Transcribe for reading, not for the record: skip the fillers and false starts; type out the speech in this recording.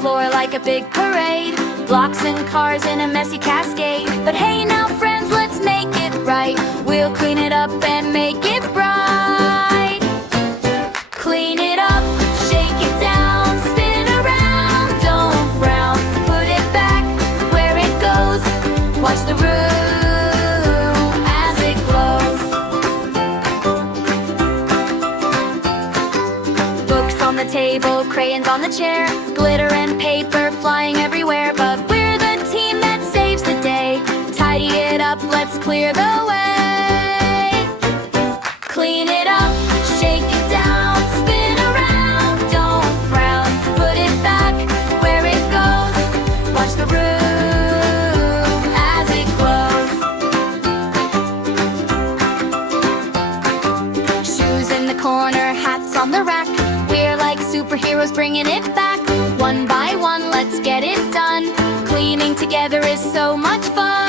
floor like a big parade. Blocks and cars in a messy cascade. But hey now friends, let's make it right. We'll clean it up and make it bright. Clean it up, shake it down, spin it around, don't frown. Put it back where it goes. Watch the room as it glows. Books on the table, crayons on the chair, glitter and paper flying everywhere. But we're the team that saves the day. Tidy it up, let's clear the way. Clean it up, shake it down, spin around, don't frown. Put it back where it goes. Watch the room as it glows. Shoes in the corner, hats on the rack. We're like superheroes bringing it back. One by one, let's get it done. Cleaning together is so much fun.